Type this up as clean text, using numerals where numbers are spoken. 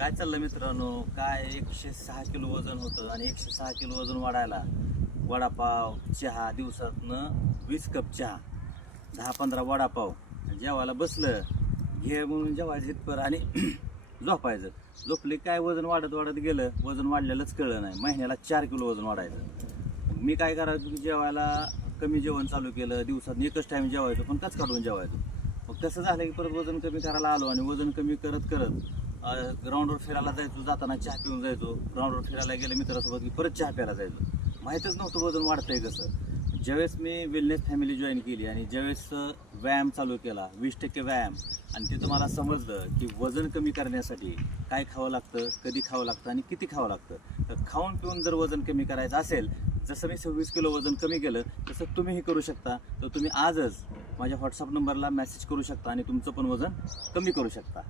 काय चाललं मित्रांनो, काय 106 किलो वजन होतं आणि 106 किलो वजन वाढायला वडापाव, चहा, दिवसातनं 20 कप चहा, 10-15 वडापाव, जेवायला बसलं घे म्हणून जेवायचं इतपर आणि झोपायचं. झोपले काय वजन वाढत वाढत गेलं, वजन वाढलेलंच कळलं नाही. महिन्याला 4 किलो वजन वाढायचं. मी काय करायचो की जेवायला कमी जेवण चालू केलं, दिवसात एकच टाईम जेवायचो पण कच काढून जेवायचो. मग कसं झालं की परत वजन कमी करायला आलो आणि वजन कमी करत करत ग्राउंडवर फिरायला जायचो, जाताना चहा पिऊन जायचो. ग्राउंडवर फिरायला गेलं मित्रासोबत की परत चहा प्यायला जायचो. माहीतच नव्हतं वजन वाढतंय कसं. ज्यावेळेस मी वेलनेस फॅमिली जॉईन केली आणि ज्यावेळेस व्यायाम चालू केला, 20% व्यायाम, आणि तिथं मला समजलं की वजन कमी करण्यासाठी काय खावं लागतं, कधी खावं लागतं आणि किती खावं लागतं. तर खाऊन पिऊन जर वजन कमी करायचं असेल, जसं मी 26 किलो वजन कमी केलं तसं तुम्हीही करू शकता. तर तुम्ही आजच माझ्या व्हॉट्सअप नंबरला मेसेज करू शकता आणि तुमचं पण वजन कमी करू शकता.